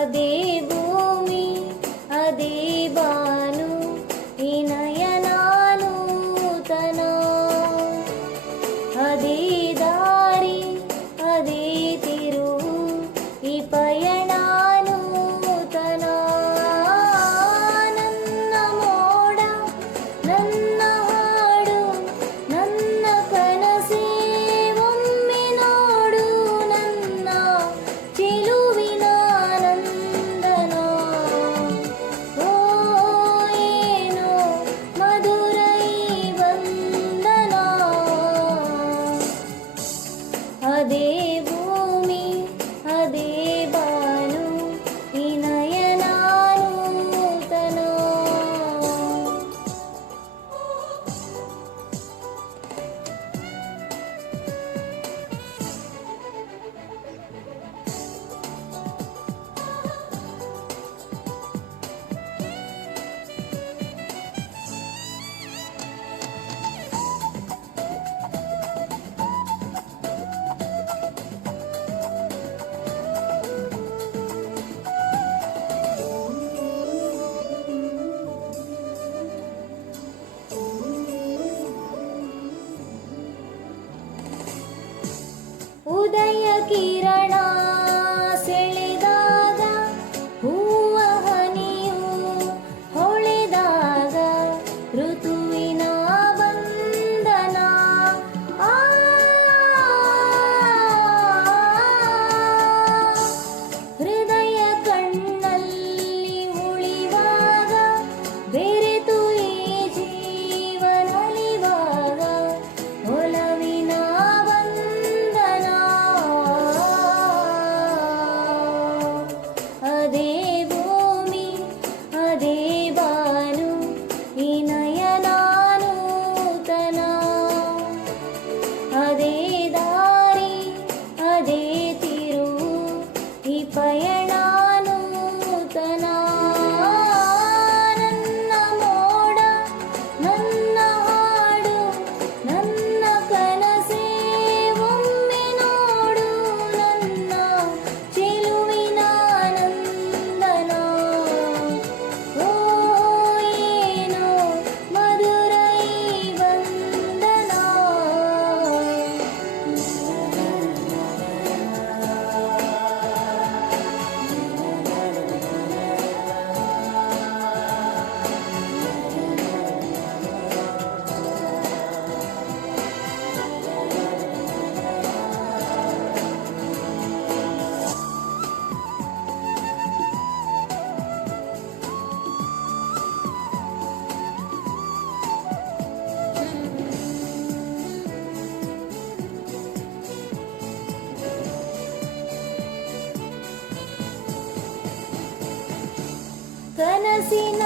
ಅದೇ ಭೂಮಿ ಅದೇ கீரா ಮನಸ್ಸಿನ